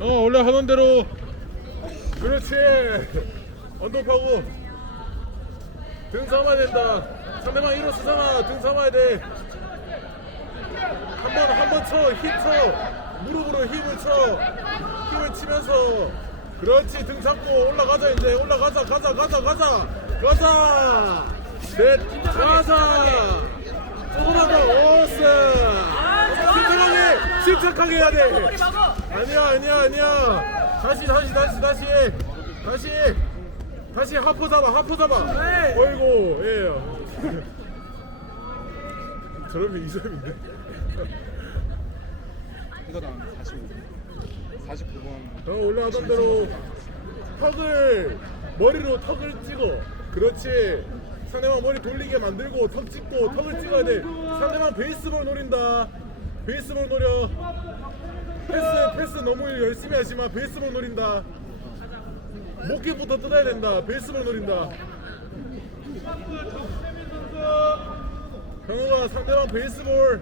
어 원래 하던 대로. 그렇지. 언더파고 등 삼아야 된다. 상대방 일어서잖아 등 삼아야 돼한 번 한 번 쳐. 힘 쳐. 무릎으로 힘을 쳐. 힘을 치면서. 그렇지 등 잡고. 올라가자 이제. 올라가자 가자 가자 가자. 가자. 넷 가자. 조금만 더. 오스 침착하게 해야 돼. 아니야 아니야 아니야. 다시 다시 다시 다시. 다시. 다시 하프 잡아 하프 잡아. 어이구 예. 저러면 2점인데. 이거당 45. 49번. 어, 하던 대로 턱을 머리로 턱을 찍어. 그렇지. 상대방 머리 돌리게 만들고 턱 찍고 턱을 찍어야 돼. 상대방 베이스볼 노린다 베이스볼 노려. 패스 패스 너무 열심히 하지마 베이스볼 노린다. 목기부터 뜯어야 된다. 베이스볼 노린다. 현우가 상대방 베이스볼.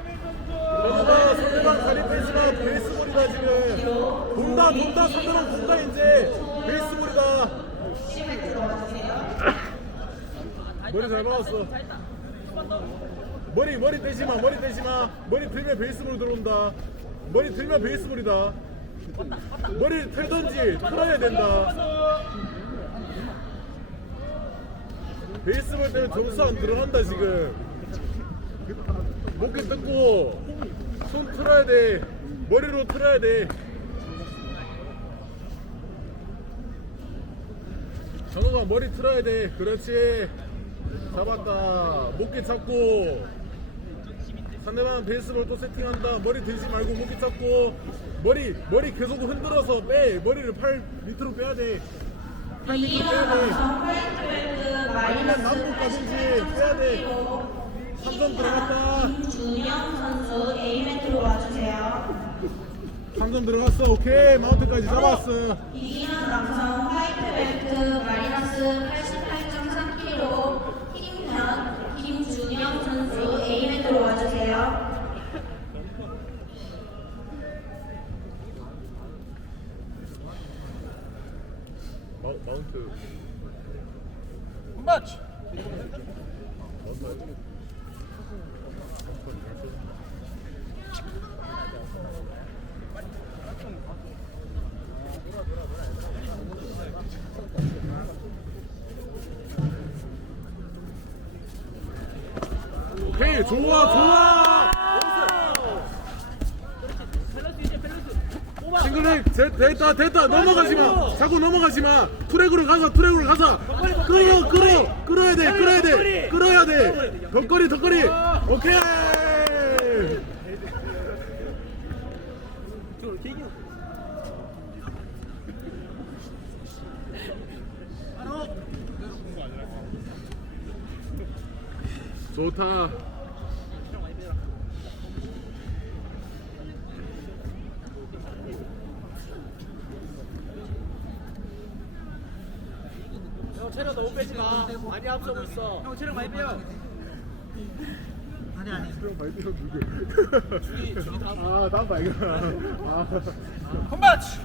현우가 상대방 다리 빼지마 베이스볼이다 지금. 돈다 돈다 상대방 돈다 이제. 베이스볼이다 머리 잘 박았어. 머리 머리 떼지 마 머리 떼지 마. 머리 들면 베이스볼 들어온다. 머리 들면 베이스볼이다. 머리를 틀든지 틀어야 된다. 베이스볼 때문에 점수 안 들어간다 지금. 목에 뜯고 손 틀어야 돼. 머리로 틀어야 돼. 전우가 머리 틀어야 돼. 그렇지 잡았다. 목기 잡고. 상대방 베이스볼 또 세팅한다. 머리 들지 말고 목기 잡고. 머리 머리 계속 흔들어서 빼. 머리를 팔 밑으로 빼야 돼 팔 밑으로 빼야 돼. 아니면 남북 가든지 빼야 돼. 3점 들어갔다. 준영 선수 A매트로 와주세요. 3점 들어갔어. 오케이. 마운트까지 잡았어. 이기현 남성 화이트 벨트 마이너스 88.3kg 김현 김준영 선수 A매트로 와주세요. 마, 마운트 마치. 오케이 좋아 좋아. 싱글렉 제- 됐다 됐다. 넘어가지 마. 자꾸 넘어가지 마. 트랙으로 가자 트랙으로 가자 끌어 끌어 끌어야 돼 끌어야 돼 끌어야 돼. 덧거리 덧거리. 오케이. 좋다 형 체력 너무 빼지 마. 많이 앞서고 있어. 형 체력 많이 빼요. 수영 발대로 누구 아 다음 발견 아 컴바치.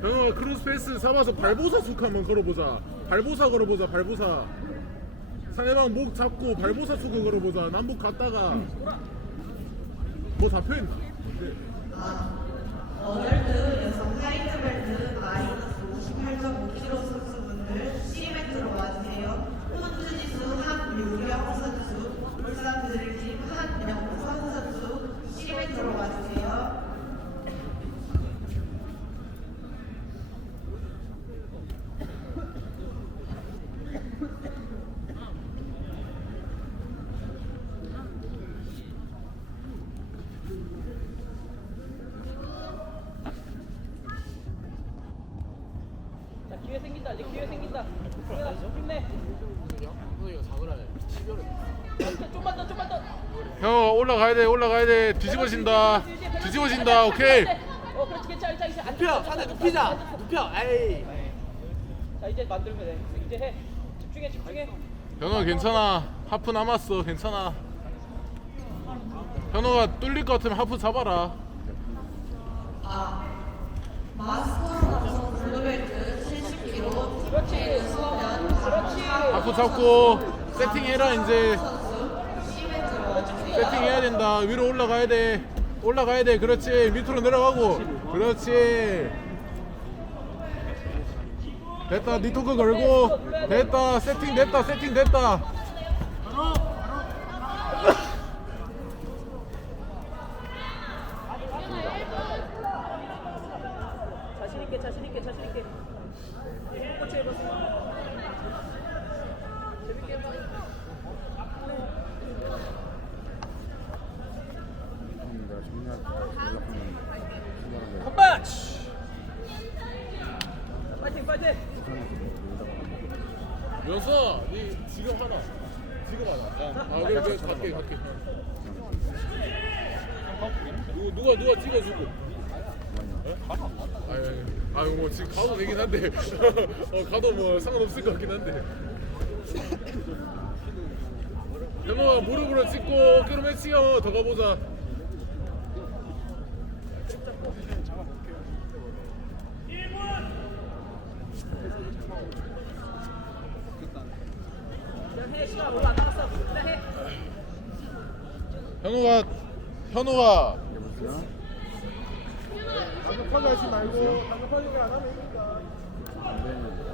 형아 크로스페이스 잡아서 발보사 숙 한번 걸어보자 발보사 걸어보자 발보사 상대방 목 잡고 발보사 숙을 걸어보자. 남북 갔다가. 뭐 잡혀있나? 어덜트 여성 화이트 벨트 생긴다. 이제 기회 생긴다. 승현아, 힘내. 형 올라가야 돼, 올라가야 돼. 뒤집어진다. 뒤집어진다. 오케이. 어, 눕혀, 상대 눕히자. 눕혀. 에이. 자, 이제 만들면 돼. 이제 해. 집중해, 집중해. 현호 괜찮아. 하프 남았어. 괜찮아. 현호가 뚫릴 것 같으면 하프 잡아라. 아, 마스터 남성 블루벨트 70kg 그렇지. 그렇지 하프 잡고 세팅해라 이제. 세팅해야 된다. 위로 올라가야 돼. 올라가야 돼. 그렇지. 밑으로 내려가고. 그렇지. 됐다. 니 토크 걸고. 됐다. 세팅 됐다. 세팅 됐다 아 그래 그래 갈게 갈게. 누구 누가 누가 찍어주고? 아니 아니 아니 뭐 지금 가도 되긴 한데. 어 가도 뭐 상관없을 것 같긴 한데. 현호아 무릎으로 찍고 매치어. 더 가보자 그냥 해 시간 얼마 안 남았어 그냥 해 현호가 여보세요? 다급하게 하지 말고 다급하게 안 하면